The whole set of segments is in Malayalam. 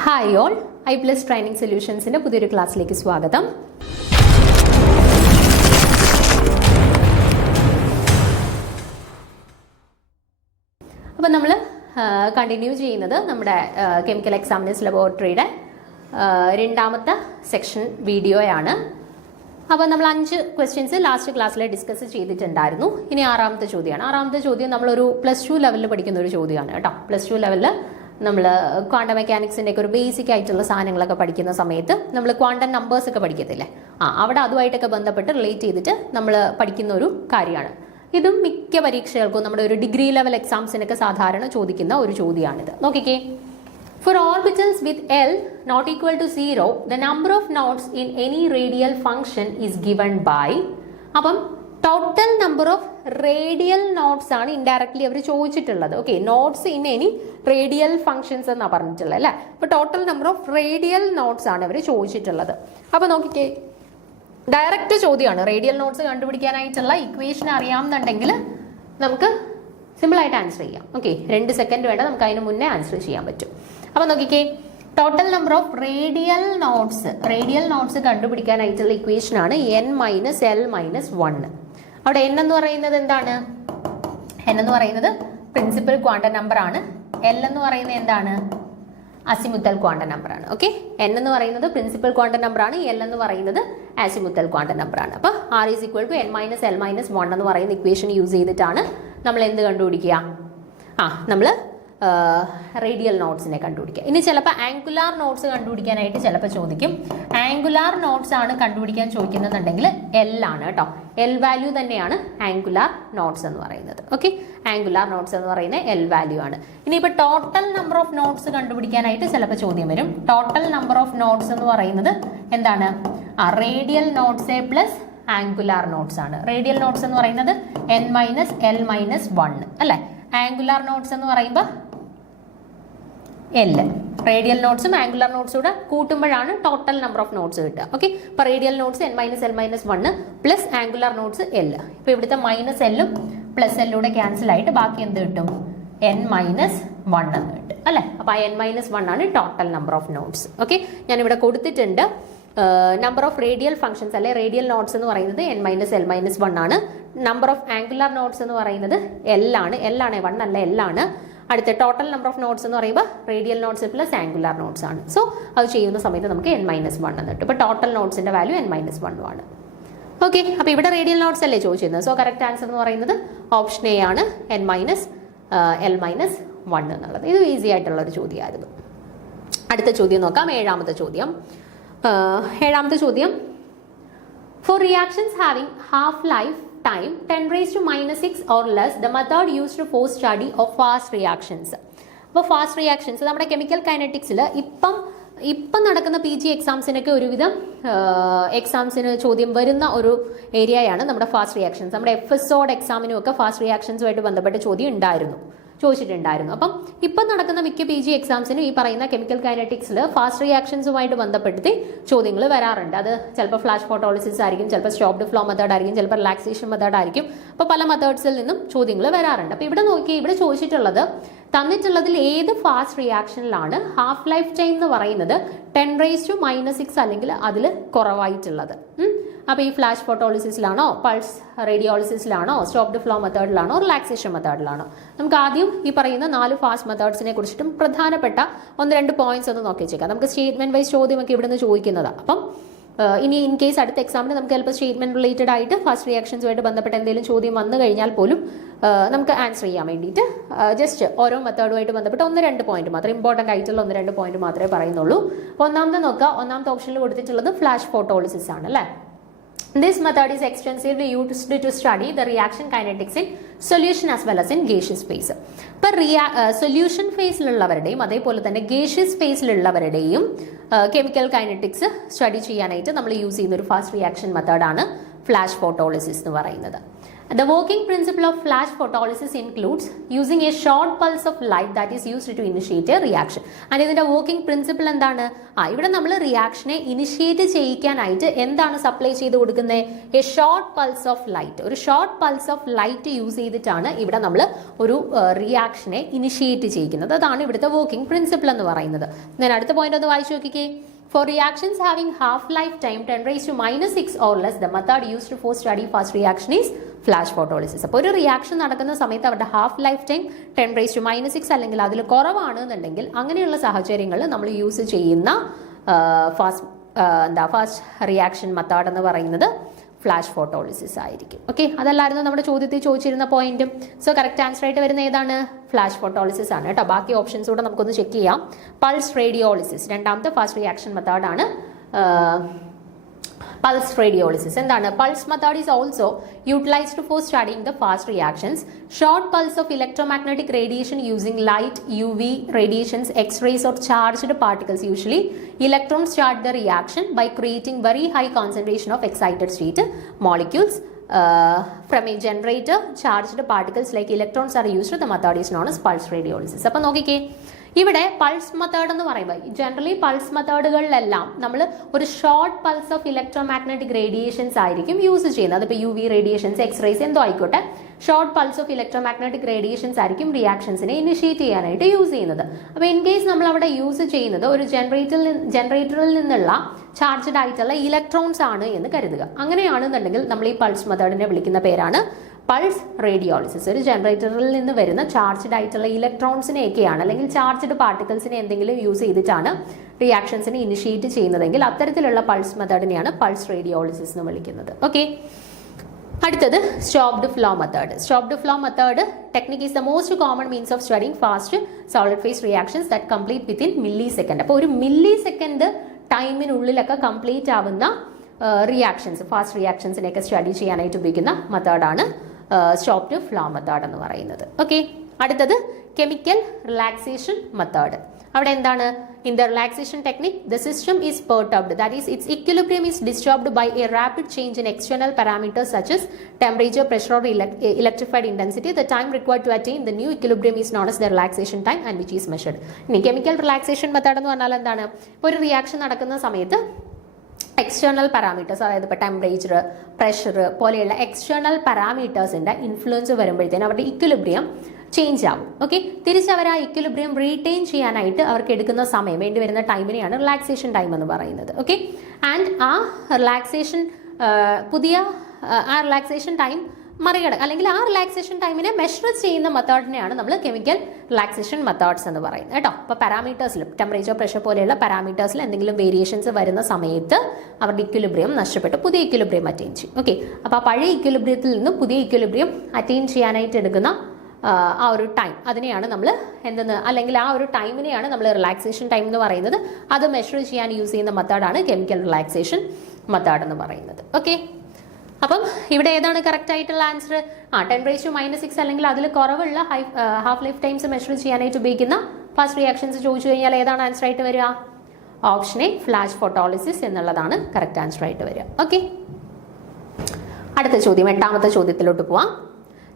Hi all, I Plus Training സൊല്യൂഷൻസിൻ്റെ പുതിയൊരു ക്ലാസ്സിലേക്ക് സ്വാഗതം. അപ്പോൾ നമ്മൾ കണ്ടിന്യൂ ചെയ്യുന്നത് നമ്മുടെ കെമിക്കൽ എക്സാമിനേഴ്സ് ലബോറട്ടറിയുടെ രണ്ടാമത്തെ സെക്ഷൻ വീഡിയോയാണ്. അപ്പോൾ നമ്മൾ 5 ക്വസ്റ്റ്യൻസ് ലാസ്റ്റ് ക്ലാസ്സിൽ ഡിസ്കസ് ചെയ്തിട്ടുണ്ടായിരുന്നു. ഇനി ആറാമത്തെ ചോദ്യമാണ്. ആറാമത്തെ ചോദ്യം നമ്മളൊരു +2 ലെവലിൽ പഠിക്കുന്ന ഒരു ചോദ്യമാണ് കേട്ടോ. +2 ലെവലിൽ നമ്മൾ ക്വാണ്ടം മെക്കാനിക്സിൻ്റെ ഒക്കെ ഒരു ബേസിക് ആയിട്ടുള്ള സാധനങ്ങളൊക്കെ പഠിക്കുന്ന സമയത്ത് നമ്മൾ ക്വാണ്ടം നമ്പേഴ്സ് ഒക്കെ പഠിക്കത്തില്ലേ, അവിടെ അതുമായിട്ടൊക്കെ ബന്ധപ്പെട്ട് റിലേറ്റ് ചെയ്തിട്ട് നമ്മൾ പഠിക്കുന്ന ഒരു കാര്യമാണ്. ഇതും മിക്ക പരീക്ഷകൾക്കും നമ്മുടെ ഒരു ഡിഗ്രി ലെവൽ എക്സാംസിനൊക്കെ സാധാരണ ചോദിക്കുന്ന ഒരു ചോദ്യമാണിത്. നോക്കിക്കേ, for orbitals with L not equal to 0, the number of nodes in any radial function is given by. അപ്പം total number of radial notes ആണ് ഇൻഡയറക്ട്ലി അവർ ചോദിച്ചിട്ടുള്ളത്. Okay, notes in any radial functions എന്നാണ് പറഞ്ഞിട്ടുള്ളത് അല്ലേ. അപ്പോൾ total number of radial notes ആണ് അവർ ചോദിച്ചിട്ടുള്ളത്. അപ്പോൾ നോക്കിക്കേ, ഡയറക്റ്റ് ചോദ്യമാണ്. റേഡിയൽ നോട്ട്സ് കണ്ടുപിടിക്കാനായിട്ടുള്ള ഇക്വേഷൻ അറിയാമെന്നുണ്ടെങ്കിൽ നമുക്ക് സിമ്പിളായിട്ട് ആൻസർ ചെയ്യാം. ഓക്കെ, 2 സെക്കൻഡ് വേണ്ട, നമുക്ക് അതിന് മുന്നേ ആൻസർ ചെയ്യാൻ പറ്റും. അപ്പോൾ നോക്കിക്കേ, total number of radial nodes കണ്ടുപിടിക്കാനായിട്ടുള്ള ഇക്വേഷൻ ആണ് n - l - 1. അവിടെ n എന്ന് പറയുന്നത് എന്താണ്? n എന്ന് പറയുന്നത് പ്രിൻസിപ്പൽ ക്വാണ്ടം നമ്പർ ആണ്. l എന്ന് പറയുന്നത് എന്താണ്? അസിമുത്തൽ ക്വാണ്ടം നമ്പർ ആണ്. ഓക്കെ, n എന്ന് പറയുന്നത് പ്രിൻസിപ്പൽ ക്വാണ്ടം നമ്പർ ആണ്, l എന്ന് പറയുന്നത് അസിമുത്തൽ ക്വാണ്ടം നമ്പർ ആണ്. അപ്പോൾ r = n - l - 1 എന്ന് പറയുന്ന ഇക്വേഷൻ യൂസ് ചെയ്തിട്ടാണ് നമ്മൾ എന്ത് കണ്ടുപിടിക്കുക? നമ്മൾ റേഡിയൽ നോട്ട്സിനെ കണ്ടുപിടിക്കുക. ഇനി ചിലപ്പോൾ ആംഗുലാർ നോട്ട്സ് കണ്ടുപിടിക്കാനായിട്ട് ചിലപ്പോൾ ചോദിക്കും. ആംഗുലാർ നോട്ട്സ് ആണ് കണ്ടുപിടിക്കാൻ ചോദിക്കുന്നുണ്ടെങ്കിൽ L ആണ് കേട്ടോ. L വാല്യൂ തന്നെയാണ് ആംഗുലാർ നോട്ട്സ് എന്ന് പറയുന്നത്. ഓക്കെ, ആംഗുലാർ നോട്ട്സ് എന്ന് പറയുന്നത് L വാല്യൂ ആണ്. ഇനിയിപ്പോൾ ടോട്ടൽ നമ്പർ ഓഫ് നോട്ട്സ് കണ്ടുപിടിക്കാനായിട്ട് ചിലപ്പോൾ ചോദ്യം വരും. ടോട്ടൽ നമ്പർ ഓഫ് നോട്ട്സ് എന്ന് പറയുന്നത് എന്താണ്? Radial notes plus angular notes ആണ്. റേഡിയൽ നോട്ട്സ് എന്ന് പറയുന്നത് n - l - 1 അല്ലേ. ആംഗുലാർ നോട്ട്സ് എന്ന് പറയുമ്പോൾ L. റേഡിയൽ നോട്ട്സും ആംഗുലാർ നോട്ട്സും കൂടെ കൂട്ടുമ്പോഴാണ് ടോട്ടൽ നമ്പർ ഓഫ് നോട്ട്സ് കിട്ടുക. ഓക്കെ, ഇപ്പോൾ radial notes n - l - 1 plus angular notes L. ഇപ്പോൾ ഇവിടുത്തെ -L-ഉം +L-ൂടെ ക്യാൻസൽ ആയിട്ട് ബാക്കി എന്ത് കിട്ടും? n - 1 എന്ന് കിട്ടും അല്ലേ. അപ്പോൾ n - 1 ആണ് total number of notes. Okay, ഞാനിവിടെ കൊടുത്തിട്ടുണ്ട് നമ്പർ ഓഫ് റേഡിയൽ ഫംഗ്ഷൻസ് അല്ലെ റേഡിയൽ നോട്ട്സ് എന്ന് പറയുന്നത് n - l - 1 ആണ്. നമ്പർ ഓഫ് ആംഗുലാർ നോട്ട്സ് എന്ന് പറയുന്നത് L ആണ്. 1 അല്ല, L ആണ്. അടുത്ത ടോട്ടൽ നമ്പർ ഓഫ് നോട്ട്സ് എന്ന് പറയുമ്പോൾ radial notes plus angular notes ആണ്. സോ അത് ചെയ്യുന്ന സമയത്ത് നമുക്ക് n - 1 എന്ന് കിട്ടും. ഇപ്പോൾ ടോട്ടൽ നോട്ട്സിന്റെ വാല്യൂ n - 1 ആണ്. ഓക്കെ, അപ്പോൾ ഇവിടെ റേഡിയൽ നോട്ട്സ് അല്ലേ ചോദിച്ചിരുന്നത്. സോ കറക്റ്റ് ആൻസർ എന്ന് പറയുന്നത് ഓപ്ഷൻ എ ആണ്, n - l - 1 എന്നുള്ളത്. ഇത് ഈസി ആയിട്ടുള്ള ഒരു ചോദ്യമായിരുന്നു. അടുത്ത ചോദ്യം നോക്കാം. ഏഴാമത്തെ ചോദ്യം for reactions having half life time 10⁻⁻⁶ or less, the method used for study of fast reactions. അപ്പോൾ ഫാസ്റ്റ് റിയാക്ഷൻസ് നമ്മുടെ കെമിക്കൽ കൈനറ്റിക്സിൽ ഇപ്പം നടക്കുന്ന PG എക്സാംസിനൊക്കെ ഒരുവിധം എക്സാംസിന് ചോദ്യം വരുന്ന ഒരു ഏരിയയാണ് നമ്മുടെ ഫാസ്റ്റ് റിയാക്ഷൻസ്. നമ്മുടെ FSOD എക്സാമിനും ഒക്കെ ഫാസ്റ്റ് റിയാക്ഷൻസുമായിട്ട് ബന്ധപ്പെട്ട ചോദ്യം ചോദിച്ചിട്ടുണ്ടായിരുന്നു. അപ്പം ഇപ്പം നടക്കുന്ന മിക്ക PG എക്സാംസിനും ഈ പറയുന്ന കെമിക്കൽ കൈനറ്റിക്സിൽ ഫാസ്റ്റ് റിയാക്ഷൻസുമായിട്ട് ബന്ധപ്പെടുത്തി ചോദ്യങ്ങൾ വരാറുണ്ട്. അത് ചിലപ്പോൾ ഫ്ലാഷ് ഫോട്ടോളിസിസ് ആയിരിക്കും, ചിലപ്പോൾ സ്റ്റോപ്ഡ് ഫ്ലോ മെത്തേഡ് ആയിരിക്കും, ചിലപ്പോൾ റിലാക്സേഷൻ മെത്തേഡ് ആയിരിക്കും. അപ്പോൾ പല മെത്തേഡ്സിൽ നിന്നും ചോദ്യങ്ങൾ വരാറുണ്ട്. അപ്പോൾ ഇവിടെ ചോദിച്ചിട്ടുള്ളത് തന്നിട്ടുള്ളതിൽ ഏത് ഫാസ്റ്റ് റിയാക്ഷനിലാണ് ഹാഫ് ലൈഫ് ടൈം എന്ന് പറയുന്നത് 10⁻⁻⁶ അല്ലെങ്കിൽ അതിൽ കുറവായിട്ടുള്ളത്. അപ്പോൾ ഈ ഫ്ലാഷ് ഫോട്ടോളിസിസിലാണോ, പൾസ് റേഡിയോളിസിസിലാണോ, സ്റ്റോപ്ഡ് ഫ്ലോ മെത്തേഡിലാണോ, റിലാക്സേഷൻ മെത്തേഡിലാണോ? നമുക്ക് ആദ്യം ഈ പറയുന്ന 4 ഫാസ്റ്റ് മെത്തേഡ്സിനെ കുറിച്ചിട്ടും പ്രധാനപ്പെട്ട 1-2 പോയിന്റ്സ് ഒന്ന് നോക്കി വെച്ചേക്കാം. നമുക്ക് സ്റ്റേറ്റ്മെന്റ് വൈസ് ചോദ്യമൊക്കെ ഇവിടുന്ന് ചോദിക്കുന്നതാണ്. അപ്പം ഇനി ഇൻ കേസ് അടുത്ത എക്സാമിന് നമുക്ക് ചിലപ്പോൾ സ്റ്റേറ്റ്മെന്റ് റിലേറ്റഡ് ആയിട്ട് ഫാസ്റ്റ് റിയാക്ഷൻസുമായിട്ട് ബന്ധപ്പെട്ട എന്തെങ്കിലും ചോദ്യം വന്നു കഴിഞ്ഞാൽ പോലും നമുക്ക് ആൻസർ ചെയ്യാൻ വേണ്ടിയിട്ട് ജസ്റ്റ് ഓരോ മെത്തേഡുമായിട്ട് ബന്ധപ്പെട്ട് 1-2 പോയിന്റ് മാത്രം, ഇമ്പോർട്ടൻ്റ് ആയിട്ടുള്ള 1-2 പോയിന്റ് മാത്രമേ പറയുന്നുള്ളൂ. അപ്പോൾ ഒന്നാമത്തെ ഓപ്ഷനിൽ കൊടുത്തിട്ടുള്ളത് ഫ്ലാഷ് ഫോട്ടോളിസിസ് ആണ് അല്ലേ. This method is extensively used to study the reaction kinetics in solution as well as in gaseous phase. ഇപ്പോൾ സൊല്യൂഷൻ ഫേസിലുള്ളവരുടെയും അതേപോലെ തന്നെ ഗേഷ്യസ് ഫേസിലുള്ളവരുടെയും കെമിക്കൽ കൈനറ്റിക്സ് സ്റ്റഡി ചെയ്യാനായിട്ട് നമ്മൾ യൂസ് ചെയ്യുന്ന ഒരു ഫാസ്റ്റ് റിയാക്ഷൻ മെത്തേഡാണ് ഫ്ലാഷ് ഫോട്ടോളിസിസ് എന്ന് പറയുന്നത്. The working principle of flash photolysis includes using a short pulse of light that is used to initiate a reaction. And ഇതിന്റെ വർക്കിംഗ് പ്രിൻസിപ്പിൾ എന്താണ്? ഇവിടെ നമ്മൾ റിയാക്ഷനെ ഇനിഷ്യേറ്റ് ചെയ്യിക്കാനായിട്ട് എന്താണ് സപ്ലൈ ചെയ്ത് കൊടുക്കുന്നത്? A short pulse of light. ഒരു short pulse of light use ചെയ്തിട്ടാണ് ഇവിടെ നമ്മൾ ഒരു റിയാക്ഷനെ ഇനിഷ്യേറ്റ് ചെയ്യിക്കുന്നത്. അതാണ് ഇവിടുത്തെ വർക്കിംഗ് പ്രിൻസിപ്പിൾ എന്ന് പറയുന്നത്. ഞാൻ അടുത്ത പോയിന്റ് ഒന്ന് വായിച്ചു നോക്കിക്കേ. For reactions having half-life time 10⁻⁻⁶ or less, the method used for study fast reaction is flash photolysis. അപ്പോൾ ഒരു റിയാക്ഷൻ നടക്കുന്ന സമയത്ത് അവരുടെ ഹാഫ് ലൈഫ് ടൈം 10⁻⁻⁶ അല്ലെങ്കിൽ അതിൽ കുറവാണെന്നുണ്ടെങ്കിൽ അങ്ങനെയുള്ള സാഹചര്യങ്ങളിൽ നമ്മൾ യൂസ് ചെയ്യുന്ന ഫാസ്റ്റ് റിയാക്ഷൻ മെത്തേഡ് എന്ന് പറയുന്നത് ഫ്ലാഷ് ഫോട്ടോളിസിസ് ആയിരിക്കും. ഓക്കെ, അതല്ലായിരുന്നു നമ്മുടെ ചോദ്യത്തിൽ ചോദിച്ചിരുന്ന പോയിന്റും. സോ കറക്റ്റ് ആൻസർ ആയിട്ട് വരുന്ന ഏതാണ്? ഫ്ലാഷ് ഫോട്ടോളിസിസ് ആണ് കേട്ടോ. ബാക്കി ഓപ്ഷൻസ് കൂടെ നമുക്കൊന്ന് ചെക്ക് ചെയ്യാം. പൾസ് റേഡിയോളിസിസ് രണ്ടാമത്തെ ഫാസ്റ്റ് റിയാക്ഷൻ മെത്തേഡാണ്. പൾസ് റേഡിയോളിസിസ് എന്താണ്? Pulse method is also utilised for studying the fast reactions. Short pulse of electromagnetic radiation using light, UV radiations, X-rays or charged particles. Usually electrons start the reaction by creating very high concentration of excited state molecules from a generator. Charged particles like electrons are used. The method is known as pulse radiolysis. അപ്പോൾ നോക്കിക്കേ, ഇവിടെ പൾസ് മെത്തേഡ് എന്ന് പറയുമ്പോൾ ജനറലി പൾസ് മെത്തേഡുകളിലെല്ലാം നമ്മൾ ഒരു short pulse of electromagnetic radiations ആയിരിക്കും യൂസ് ചെയ്യുന്നത്. അതിപ്പോൾ UV റേഡിയേഷൻസ്, എക്സ്റേസ് എന്തോ ആയിക്കോട്ടെ, short pulse of electromagnetic radiations ആയിരിക്കും റിയാക്ഷൻസിനെ ഇനിഷ്യേറ്റ് ചെയ്യാനായിട്ട് യൂസ് ചെയ്യുന്നത്. അപ്പോൾ ഇൻ കേസ് നമ്മൾ അവിടെ യൂസ് ചെയ്യുന്നത് ഒരു ജനറേറ്ററിൽ നിന്നുള്ള ചാർജ്ഡ് ആയിട്ടുള്ള ഇലക്ട്രോൺസ് ആണ് എന്ന് കരുതുക. അങ്ങനെയാണെന്നുണ്ടെങ്കിൽ നമ്മൾ ഈ പൾസ് മെത്തേഡിനെ വിളിക്കുന്ന പേരാണ് പൾസ് റേഡിയോളിസിസ്. ഒരു ജനറേറ്ററിൽ നിന്ന് വരുന്ന ചാർജ്ഡ് ആയിട്ടുള്ള ഇലക്ട്രോൺസിനെയൊക്കെയാണ് അല്ലെങ്കിൽ ചാർജ്ഡ് പാർട്ടിക്കിൾസിനെ എന്തെങ്കിലും യൂസ് ചെയ്തിട്ടാണ് റിയാക്ഷൻസിനെ ഇനിഷ്യേറ്റ് ചെയ്യുന്നതെങ്കിൽ അത്തരത്തിലുള്ള പൾസ് മെത്തേഡിനെയാണ് പൾസ് റേഡിയോളിസിസ് എന്ന് വിളിക്കുന്നത്. ഓക്കെ, അടുത്തത് stopped flow method. Stopped flow method technique is the most common means of studying fast solid face reactions that complete within milli second. അപ്പോൾ ഒരു മില്ലി സെക്കൻഡ് ടൈമിനുള്ളിലൊക്കെ കംപ്ലീറ്റ് ആവുന്ന റിയാക്ഷൻസ്, ഫാസ്റ്റ് റിയാക്ഷൻസിനെയൊക്കെ സ്റ്റഡി ചെയ്യാനായിട്ട് ഉപയോഗിക്കുന്ന മെത്തേഡാണ് സ്റ്റോപ്ഡ് ഫ്ലോ മെത്തേഡ് എന്ന് പറയുന്നത്. ഓക്കെ, അടുത്തത് കെമിക്കൽ റിലാക്സേഷൻ മെത്തേഡ്. അവിടെ എന്താണ്? In the relaxation technique the system is perturbed, that is its equilibrium is disturbed by a rapid change in external parameters such as temperature, pressure or electrified intensity. The time required to attain the new equilibrium is known as the relaxation time and which is measured. ഇനി കെമിക്കൽ റിലാക്സേഷൻ മെത്തേഡ് എന്ന് പറഞ്ഞാൽ എന്താണ്? ഒരു റിയാക്ഷൻ നടക്കുന്ന സമയത്ത് എക്സ്റ്റേണൽ പാരാമീറ്റേഴ്സ്, അതായത് ഇപ്പോൾ ടെമ്പറേച്ചർ, പ്രഷർ പോലെയുള്ള എക്സ്റ്റേണൽ പാരാമീറ്റേഴ്സിൻ്റെ ഇൻഫ്ലുവൻസ് വരുമ്പോഴത്തേനും അവരുടെ ഇക്വിലിബ്രിയം ചേഞ്ച് ആവും. ഓക്കെ, തിരിച്ചവർ ആ ഇക്വിലിബ്രിയം റീറ്റെയിൻ ചെയ്യാനായിട്ട് അവർക്ക് എടുക്കുന്ന സമയം, വേണ്ടി വരുന്ന ടൈമിനെയാണ് റിലാക്സേഷൻ ടൈം എന്ന് പറയുന്നത്. ഓക്കെ, ആൻഡ് ആ റിലാക്സേഷൻ ടൈം അല്ലെങ്കിൽ ആ റിലാക്സേഷൻ ടൈമിനെ മെഷർ ചെയ്യുന്ന മെത്തേഡിനെയാണ് നമ്മൾ കെമിക്കൽ റിലാക്സേഷൻ മെത്തേഡ്സ് എന്ന് പറയുന്നത് കേട്ടോ. അപ്പോൾ പാരാമീറ്റേഴ്സിൽ ടെമ്പറേച്ചർ, പ്രഷർ പോലെയുള്ള പാരാമീറ്റേഴ്സിൽ എന്തെങ്കിലും വേരിയേഷൻസ് വരുന്ന സമയത്ത് അവരുടെ ഇക്വിലിബ്രിയം നഷ്ടപ്പെട്ട് പുതിയ ഇക്വിലിബ്രിയം അറ്റൈൻ ചെയ്യും. ഓക്കെ, അപ്പോൾ ആ പഴയ ഇക്വിലിബ്രിയത്തിൽ നിന്ന് പുതിയ ഇക്വിലിബ്രിയം അറ്റൈൻ ചെയ്യാനായിട്ട് എടുക്കുന്ന ആ ഒരു ടൈം, അതിനെയാണ് നമ്മൾ അല്ലെങ്കിൽ ആ ഒരു ടൈമിനെയാണ് നമ്മൾ റിലാക്സേഷൻ ടൈം എന്ന് പറയുന്നത്. അത് മെഷർ ചെയ്യാൻ യൂസ് ചെയ്യുന്ന മെത്തേഡാണ് കെമിക്കൽ റിലാക്സേഷൻ മെത്തേഡ് എന്ന് പറയുന്നത്. ഓക്കെ, അപ്പം ഇവിടെ ഏതാണ് കറക്റ്റ് ആയിട്ടുള്ള ആൻസർ? 10⁻⁻⁶ അല്ലെങ്കിൽ അതിൽ കുറവുള്ള ഹാഫ് ലൈഫ് ടൈംസ് മെഷർ ചെയ്യാനായിട്ട് ഉപയോഗിക്കുന്ന ഫാസ്റ്റ് റിയാക്ഷൻസ് ചോദിച്ചു കഴിഞ്ഞാൽ ഏതാണ് ആൻസർ ആയിട്ട് വരിക? ഓപ്ഷൻ എ, ഫ്ലാഷ് ഫോട്ടോളിസിസ് എന്നുള്ളതാണ് കറക്റ്റ് ആൻസർ ആയിട്ട് വരിക. ഓക്കെ, അടുത്ത ചോദ്യം, എട്ടാമത്തെ ചോദ്യത്തിലോട്ട് പോവാം.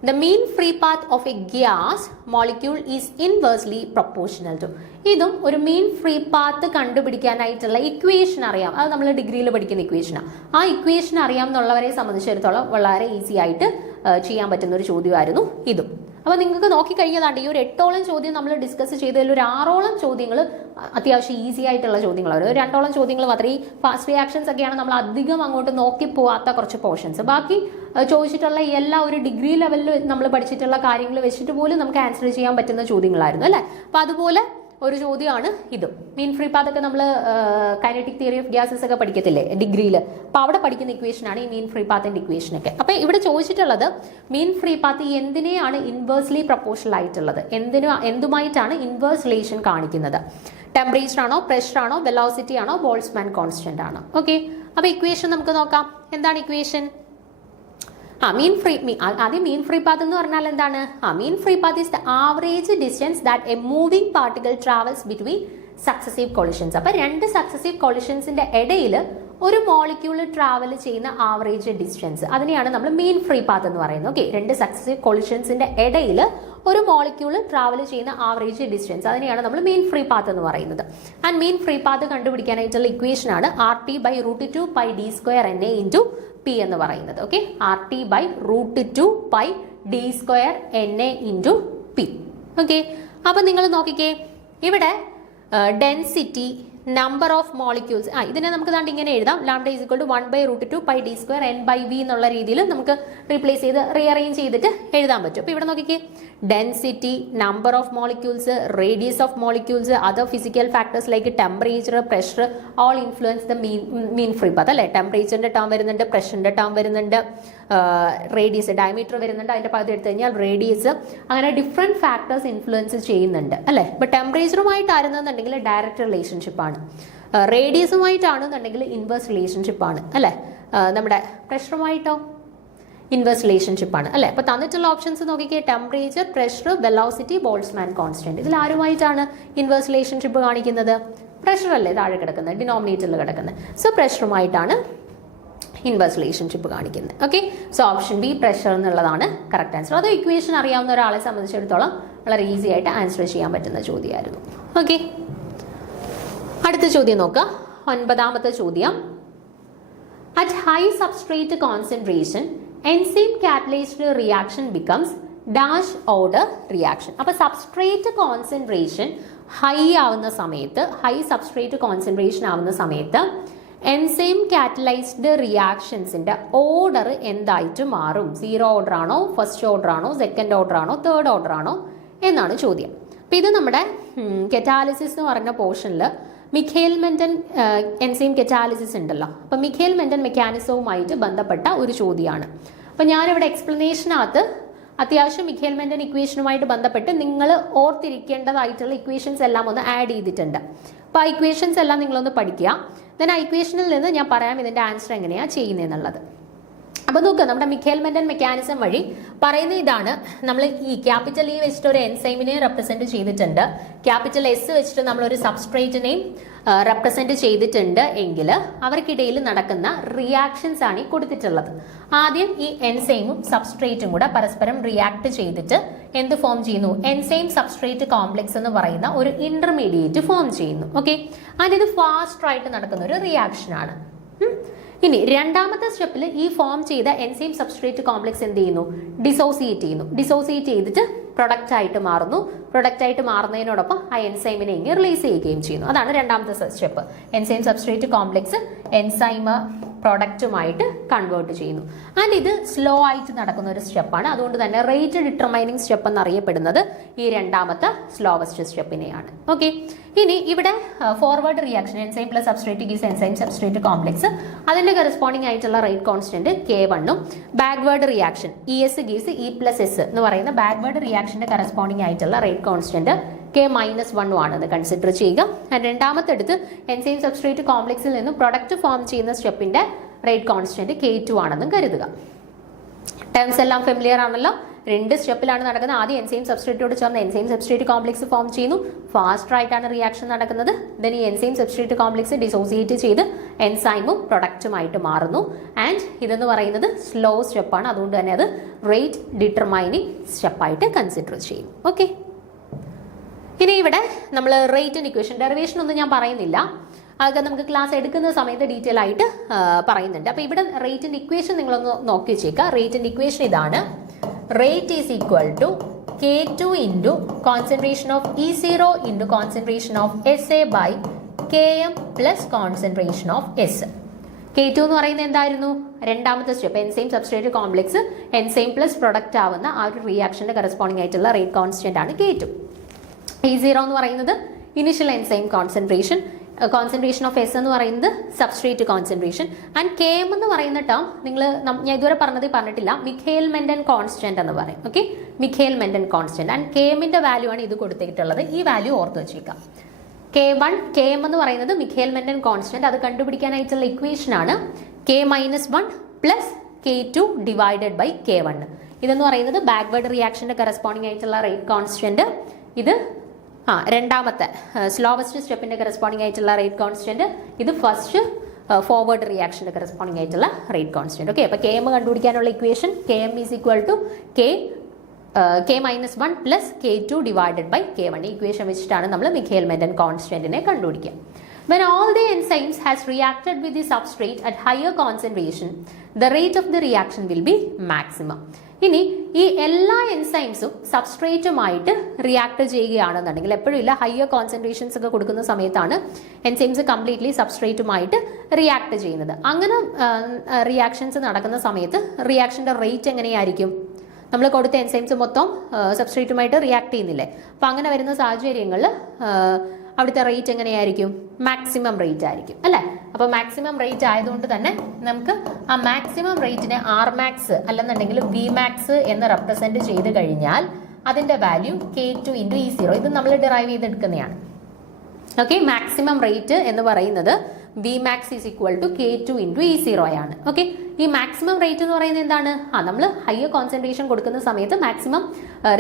The mean free path of a gas molecule is inversely proportional to. ഇതും ഒരു മീൻ ഫ്രീ പാത്ത് കണ്ടുപിടിക്കാനായിട്ടുള്ള ഇക്വേഷൻ അറിയാം. അത് നമ്മൾ ഡിഗ്രിയിൽ പഠിക്കുന്ന ഇക്വേഷനാണ്. ആ ഇക്വേഷൻ അറിയാം എന്നുള്ളവരെ സംബന്ധിച്ചിടത്തോളം വളരെ ഈസി ആയിട്ട് ചെയ്യാൻ പറ്റുന്ന ഒരു ചോദ്യമായിരുന്നു ഇതും. അപ്പോൾ നിങ്ങൾക്ക് നോക്കിക്കഴിഞ്ഞതാണ്ട് ഈ ഒരു 8ഓളം ചോദ്യം നമ്മൾ ഡിസ്കസ് ചെയ്തതിൽ ഒരു 6ഓളം ചോദ്യങ്ങൾ അത്യാവശ്യം ഈസി ആയിട്ടുള്ള ചോദ്യങ്ങളാണ്. ഒരു 2ഓളം ചോദ്യങ്ങൾ മാത്രമേ ഈ ഫാസ്റ്റ് റിയാക്ഷൻസ് ഒക്കെയാണ് നമ്മൾ അധികം അങ്ങോട്ട് നോക്കി പോവാത്ത കുറച്ച് പോർഷൻസ്. ബാക്കി ചോദിച്ചിട്ടുള്ള എല്ലാ ഒരു ഡിഗ്രി ലെവലിൽ നമ്മൾ പഠിച്ചിട്ടുള്ള കാര്യങ്ങൾ വെച്ചിട്ട് പോലും നമുക്ക് ആൻസർ ചെയ്യാൻ പറ്റുന്ന ചോദ്യങ്ങളായിരുന്നു അല്ലേ. അപ്പോൾ അതുപോലെ ഒരു ചോദ്യമാണ് ഇതും. മീൻ ഫ്രീ പാത്ത് ഒക്കെ നമ്മൾ കൈനറ്റിക് തിയറി ഓഫ് ഗ്യാസസ് ഒക്കെ പഠിക്കത്തില്ലേ ഡിഗ്രിയിൽ, അപ്പോൾ അവിടെ പഠിക്കുന്ന ഇക്വേഷനാണ് ഈ മീൻ ഫ്രീ പാത്തിൻ്റെ ഇക്വേഷനൊക്കെ. അപ്പോൾ ഇവിടെ ചോദിച്ചിട്ടുള്ളത് മീൻ ഫ്രീ പാത്ത് എന്തിനെയാണ് ഇൻവേഴ്സ്ലി പ്രൊപ്പോർഷണൽ ആയിട്ടുള്ളത്, എന്തുമായിട്ടാണ് ഇൻവേഴ്സ് റിലേഷൻ കാണിക്കുന്നത്? ടെമ്പറേച്ചർ ആണോ, പ്രഷർ ആണോ, വെലോസിറ്റി ആണോ, ബോൾട്സ്മാൻ കോൺസ്റ്റന്റ് ആണോ? ഓക്കെ, അപ്പോൾ ഇക്വേഷൻ നമുക്ക് നോക്കാം. എന്താണ് ഇക്വേഷൻ? ആദ്യം മീൻ ഫ്രീ പാത്ത് എന്ന് പറഞ്ഞാൽ എന്താണ്? മീൻ free path is the average distance that A moving particle travels between successive collisions. അപ്പോൾ രണ്ട് സക്സസീവ് കൊളിഷൻസിന്റെ ഇടയിൽ ഒരു മോളിക്യൂൾ ട്രാവൽ ചെയ്യുന്ന ആവറേജ് ഡിസ്റ്റൻസ് അതിനെയാണ് നമ്മൾ മീൻ ഫ്രീ പാത്ത് എന്ന് പറയുന്നത്. ഓക്കെ, രണ്ട് സക്സസീവ് കൊളിഷൻസിന്റെ ഇടയിൽ ഒരു മോളിക്യൂൾ ട്രാവൽ ചെയ്യുന്ന ആവറേജ് ഡിസ്റ്റൻസ് അതിനെയാണ് നമ്മൾ മീൻ ഫ്രീ പാത്ത് എന്ന് പറയുന്നത്. ആൻഡ് മീൻ ഫ്രീ പാത്ത് കണ്ടുപിടിക്കാനായിട്ടുള്ള ഇക്വേഷൻ ആണ് RT/√2πd²NA P എന്ന് പറയുന്നത്. Okay, RT/√2πd²NA P. ഓക്കെ, അപ്പൊ നിങ്ങൾ നോക്കിക്കേ, ഇവിടെ ഡെൻസിറ്റി, നമ്പർ ഓഫ് മോളിക്യൂൾസ്, ഇതിനെ നമുക്ക് ദാണ്ട് ഇങ്ങനെ എഴുതാം, lambda is equal to 1/√2πd²N/V എന്നുള്ള രീതിയിൽ നമുക്ക് റീപ്ലേസ് ചെയ്ത് റീഅറേഞ്ച് ചെയ്തിട്ട് എഴുതാൻ പറ്റും. അപ്പോൾ ഇവിടെ നോക്കിക്കേ, density, number of molecules, radius of molecules, other physical factors like temperature, pressure, all influence the mean free path അല്ലേ. ടെമ്പറേച്ചറിന്റെ ടേം വരുന്നുണ്ട്, പ്രഷറിന്റെ ടേം വരുന്നുണ്ട്, റേഡിയസ് ഡയമീറ്റർ വരുന്നുണ്ട്, അതിന്റെ പകുതി എടുത്തു കഴിഞ്ഞാൽ റേഡിയസ്, അങ്ങനെ ഡിഫറെന്റ് ഫാക്ടേഴ്സ് ഇൻഫ്ലുവൻസ് ചെയ്യുന്നുണ്ട് അല്ലേ. ഇപ്പൊ ടെമ്പറേച്ചറുമായിട്ടായിരുന്നുണ്ടെങ്കിൽ ഡയറക്റ്റ് റിലേഷൻഷിപ്പ് ആണ്, റേഡിയസുമായിട്ടാണെന്നുണ്ടെങ്കിൽ ഇൻവേഴ്സ് റിലേഷൻഷിപ്പ് ആണ് അല്ലേ. നമ്മുടെ പ്രഷറുമായിട്ടോ ഇൻവേഴ്സ് റിലേഷൻഷിപ്പ് ആണ് അല്ലേ. അപ്പൊ തന്നിട്ടുള്ള ഓപ്ഷൻസ് നോക്കിക്കേ, temperature, pressure, velocity, Boltzmann constant. ഇതിൽ ആരുമായിട്ടാണ് ഇൻവേഴ്സ് റിലേഷൻഷിപ്പ് കാണിക്കുന്നത്? പ്രഷർ അല്ലേ താഴെ കിടക്കുന്നത്, ഡിനോമിനേറ്ററിൽ കിടക്കുന്നത്. സോ പ്രഷറുമായിട്ടാണ് ഇൻവേഴ്സ് റിലേഷൻഷിപ്പ് കാണിക്കുന്നത്. Okay, so option B pressure എന്നുള്ളതാണ് കറക്റ്റ് ആൻസർ. അത് ഇക്വേഷൻ അറിയാവുന്ന ഒരാളെ സംബന്ധിച്ചിടത്തോളം വളരെ ഈസി ആയിട്ട് ആൻസർ ചെയ്യാൻ പറ്റുന്ന ചോദ്യമായിരുന്നു. ഓക്കെ, അടുത്ത ചോദ്യം നോക്കുക, 9ാമത്തെ ചോദ്യം. At high substrate concentration, enzyme catalyzed reaction becomes dash order reaction. അപ്പോൾ സബ്സ്ട്രേറ്റ് കോൺസെൻട്രേഷൻ ഹൈ ആവുന്ന സമയത്ത്, ഹൈ സബ്സ്ട്രേറ്റ് കോൺസെൻട്രേഷൻ ആവുന്ന സമയത്ത് എൻസൈം കാറ്റലൈസ്ഡ് റിയാക്ഷൻസിന്റെ ഓർഡർ എന്തായിട്ട് മാറും? 0 ഓർഡർ ആണോ, ഫസ്റ്റ് ഓർഡർ ആണോ, സെക്കൻഡ് ഓർഡർ ആണോ, തേർഡ് ഓർഡർ ആണോ എന്നാണ് ചോദ്യം. അപ്പം ഇത് നമ്മുടെ കെറ്റാലിസിസ് എന്ന് പറഞ്ഞ പോർഷനിൽ മിഖേൽ മെന്റൻ എൻസൈം കെറ്റാലിസിസ് ഉണ്ടല്ലോ. അപ്പം മിഖേൽ മെന്റൻ മെക്കാനിസവുമായിട്ട് ബന്ധപ്പെട്ട ഒരു ചോദ്യമാണ്. അപ്പം ഞാനിവിടെ എക്സ്പ്ലനേഷനകത്ത് അത്യാവശ്യം മിഖേൽ മെന്റൻ ഇക്വേഷനുമായിട്ട് ബന്ധപ്പെട്ട് നിങ്ങൾ ഓർത്തിരിക്കേണ്ടതായിട്ടുള്ള ഇക്വേഷൻസ് എല്ലാം ഒന്ന് ആഡ് ചെയ്തിട്ടുണ്ട്. അപ്പോൾ ആ ഇക്വേഷൻസ് എല്ലാം നിങ്ങളൊന്ന് പഠിക്കുക. ദെൻ ആ ഇക്വേഷനിൽ നിന്ന് ഞാൻ പറയാം ഇതിൻ്റെ ആൻസർ എങ്ങനെയാണ് ചെയ്യുന്നതെന്നുള്ളത്. അപ്പോൾ നോക്കുക, നമ്മുടെ മിഖേൽ മെന്റൻ മെക്കാനിസം വഴി പറയുന്ന ഇതാണ്, നമ്മൾ ഈ ക്യാപിറ്റൽ ഇ വെച്ചിട്ട് ഒരു എൻസൈമിനെ റെപ്രസെന്റ് ചെയ്തിട്ടുണ്ട്, ക്യാപിറ്റൽ എസ് വെച്ചിട്ട് നമ്മളൊരു സബ്സ്ട്രേറ്റിനെയും റെപ്രസെന്റ് ചെയ്തിട്ടുണ്ട് എങ്കിൽ അവർക്കിടയിൽ നടക്കുന്ന റിയാക്ഷൻസ് ആണ് ഈ കൊടുത്തിട്ടുള്ളത്. ആദ്യം ഈ എൻസൈമും സബ്സ്ട്രേറ്റും കൂടെ പരസ്പരം റിയാക്ട് ചെയ്തിട്ട് എന്ത് ഫോം ചെയ്യുന്നു? എൻസൈം സബ്സ്ട്രേറ്റ് കോംപ്ലക്സ് എന്ന് പറയുന്ന ഒരു ഇന്റർമീഡിയറ്റ് ഫോം ചെയ്യുന്നു. ഓക്കെ, ആൻഡ് ഇത് ഫാസ്റ്റ് ആയിട്ട് നടക്കുന്ന ഒരു റിയാക്ഷൻ ആണ്. ഇനി രണ്ടാമത്തെ സ്റ്റെപ്പിൽ ഈ ഫോം ചെയ്ത എൻസൈം സബ്സ്ട്രേറ്റ് കോംപ്ലക്സ് എന്ത് ചെയ്യുന്നു? ഡിസോസിയേറ്റ് ചെയ്യുന്നു. ഡിസോസിയേറ്റ് ചെയ്തിട്ട് പ്രൊഡക്റ്റ് ആയിട്ട് മാറുന്നു. പ്രൊഡക്റ്റ് ആയിട്ട് മാറുന്നതിനോടൊപ്പം ആ എൻസൈമിനെ ഇങ്ങനെ റിലീസ് ചെയ്യുകയും ചെയ്യുന്നു. അതാണ് രണ്ടാമത്തെ step. Enzyme substrate complex enzyme പ്രൊഡക്റ്റുമായിട്ട് കൺവേർട്ട് ചെയ്യുന്നു. ആൻഡ് ഇത് സ്ലോ ആയിട്ട് നടക്കുന്ന ഒരു സ്റ്റെപ്പാണ്. അതുകൊണ്ട് തന്നെ റേറ്റ് ഡിറ്റർമൈനിങ് സ്റ്റെപ്പ് എന്നറിയപ്പെടുന്നത് ഈ രണ്ടാമത്തെ സ്ലോവസ്റ്റ് സ്റ്റെപ്പിനെയാണ്. ഓക്കെ, ഇനി ഇവിടെ forward reaction enzyme plus substrate gives enzyme substrate complex, അതിന്റെ കറസ്പോണ്ടിങ് ആയിട്ടുള്ള റേറ്റ് കോൺസ്റ്റന്റ് K1ഉം, backward reaction ES gives E+S എന്ന് പറയുന്ന ബാക്ക്വേർഡ് റിയാക്ഷന്റെ കറസ്പോണ്ടിങ് ആയിട്ടുള്ള റേറ്റ് കോൺസ്റ്റന്റ് K-1 ആണെന്ന് കൺസിഡർ ചെയ്യുക. രണ്ടാമത്തെ അടുത്ത് എൻസൈം സബ്സ്ട്രേറ്റ് കോംപ്ലക്സിൽ നിന്നും പ്രൊഡക്റ്റ് ഫോം ചെയ്യുന്ന സ്റ്റെപ്പിന്റെ റേറ്റ് കോൺസ്റ്റന്റ് K2 ആണെന്നും കരുതുക. ടേംസ് എല്ലാം ഫെമിലിയർ ആണല്ലോ. രണ്ട് സ്റ്റെപ്പിലാണ് നടക്കുന്നത്. ആദ്യം എൻസൈം സബ്സ്ട്രേറ്റോട് ചേർന്ന് എൻസൈം സബ്സ്ട്രേറ്റ് കോംപ്ലക്സ് ഫോം ചെയ്യുന്നു. ഫാസ്റ്റർ ആയിട്ടാണ് റിയാക്ഷൻ നടക്കുന്നത്. ദെൻ ഈ എൻസൈം സബ്സ്ട്രേറ്റ് കോംപ്ലക്സ് ഡിസോസിയേറ്റ് ചെയ്ത് എൻസൈമും പ്രൊഡക്റ്റുമായിട്ട് മാറുന്നു. ആൻഡ് ഇതെന്ന് പറയുന്നത് സ്ലോ സ്റ്റെപ്പാണ്. അതുകൊണ്ട് തന്നെ അത് റേറ്റ് ഡിറ്റർമൈനിങ് സ്റ്റെപ്പായിട്ട് കൺസിഡർ ചെയ്യും. ഓക്കെ, ഇനി ഇവിടെ നമ്മൾ റേറ്റ് ആൻഡ് ഇക്വേഷൻ ഡെറിവേഷൻ ഒന്നും ഞാൻ പറയുന്നില്ല, അതൊക്കെ നമുക്ക് ക്ലാസ് എടുക്കുന്ന സമയത്ത് ഡീറ്റെയിൽ ആയിട്ട് പറയുന്നുണ്ട്. അപ്പോൾ ഇവിടെ റേറ്റ് ആൻഡ് ഇക്വേഷൻ നിങ്ങളൊന്ന് നോക്കി വെച്ചേക്കുക. റേറ്റ് ആൻഡ് ഇക്വേഷൻ ഇതാണ്. Rate is equal to K2 into concentration of E0 into concentration of SA by Km plus concentration of S. K2 എന്ന് പറയുന്നത് എന്തായിരുന്നു? രണ്ടാമത്തെ step enzyme substrate complex enzyme plus product ആവുന്ന ആ ഒരു റിയാക്ഷന്റെ കറസ്പോണ്ടിങ് ആയിട്ടുള്ള റേറ്റ് കോൺസ്റ്റന്റ് ആണ് K2. E0 എന്ന് പറയുന്നത് initial enzyme concentration, concentration of S എന്ന് പറയുന്നത് സബ്സ്ട്രേറ്റ് കോൺസെൻട്രേഷൻ. ആൻഡ് Km എന്ന് പറയുന്ന ടേം നിങ്ങൾ ഞാൻ ഇതുവരെ പറഞ്ഞിട്ടില്ല, മിഖേൽ മെന്റൻ കോൺസ്റ്റന്റ് എന്ന് പറയും. Okay, Michaelis Menten constant. And Kmന്റെ വാല്യൂ ആണ് ഇത് കൊടുത്തിട്ടുള്ളത്. ഈ വാല്യൂ ഓർത്ത് വെച്ചേക്കാം. Km എന്ന് പറയുന്നത് മിഖേൽ മെന്റൻ കോൺസ്റ്റന്റ്. അത് കണ്ടുപിടിക്കാനായിട്ടുള്ള ഇക്വേഷൻ ആണ് K-1 plus K2 divided by K1. ഇതെന്ന് പറയുന്നത് ബാക്ക്വേർഡ് റിയാക്ഷന്റെ കറസ്പോണ്ടിങ് ആയിട്ടുള്ള റേറ്റ് കോൺസ്റ്റന്റ്. ഇത് രണ്ടാമത്തെ സ്ലോവസ്റ്റ് സ്റ്റെപ്പിന്റെ കറസ്പോണ്ടിങ് ആയിട്ടുള്ള റേറ്റ് കോൺസ്റ്റന്റ്. ഇത് ഫസ്റ്റ് ഫോർവേഡ് റിയാക്ഷൻ്റെ കറസ്പോണ്ടിങ് ആയിട്ടുള്ള റേറ്റ് കോൺസ്റ്റന്റ്. ഓക്കെ, അപ്പോൾ Km കണ്ടുപിടിക്കാനുള്ള equation Km is equal to K-1 plus K2 divided by K1. ഈ ഇക്വേഷൻ വെച്ചിട്ടാണ് നമ്മൾ മിഖേൽ മെന്റൻ കോൺസ്റ്റന്റിനെ കണ്ടുപിടിക്കുക. When all the enzymes has reacted with the substrate at higher concentration, the rate of the reaction will be maximum. ഇനി ഈ എല്ലാ എൻസൈംസും സബ്സ്ട്രേറ്റുമായിട്ട് റിയാക്ട് ചെയ്യുകയാണെന്നുണ്ടെങ്കിൽ, എപ്പോഴും ഇല്ല, ഹയർ കോൺസെൻട്രേഷൻസ് ഒക്കെ കൊടുക്കുന്ന സമയത്താണ് എൻസൈംസ് കംപ്ലീറ്റ്ലി സബ്സ്ട്രേറ്റുമായിട്ട് റിയാക്ട് ചെയ്യുന്നത്. അങ്ങനെ റിയാക്ഷൻസ് നടക്കുന്ന സമയത്ത് റിയാക്ഷൻ്റെ റേറ്റ് എങ്ങനെയായിരിക്കും? നമ്മൾ കൊടുത്ത എൻസൈംസ് മൊത്തം സബ്സ്ട്രേറ്റുമായിട്ട് റിയാക്ട് ചെയ്യുന്നില്ലേ? അപ്പം അങ്ങനെ വരുന്ന സാഹചര്യങ്ങളിൽ അവിടുത്തെ റേറ്റ് എങ്ങനെയായിരിക്കും? മാക്സിമം റേറ്റ് ആയിരിക്കും അല്ലേ? അപ്പോൾ മാക്സിമം റേറ്റ് ആയതുകൊണ്ട് തന്നെ നമുക്ക് ആ മാക്സിമം റേറ്റിനെ Rmax അല്ലെന്നുണ്ടെങ്കിൽ Vmax എന്ന് റെപ്രസെന്റ് ചെയ്ത് കഴിഞ്ഞാൽ അതിന്റെ വാല്യൂ K2 × E0. ഇത് നമ്മൾ ഡിറൈവ് ചെയ്തെടുക്കുന്നതാണ്. ഓക്കെ, മാക്സിമം റേറ്റ് എന്ന് പറയുന്നത് Vmax is equal to K2 × E0 ആണ്. ഓക്കെ, ഈ മാക്സിമം റേറ്റ് എന്ന് പറയുന്നത് എന്താണ്? നമ്മൾ ഹയർ കോൺസെൻട്രേഷൻ കൊടുക്കുന്ന സമയത്ത് മാക്സിമം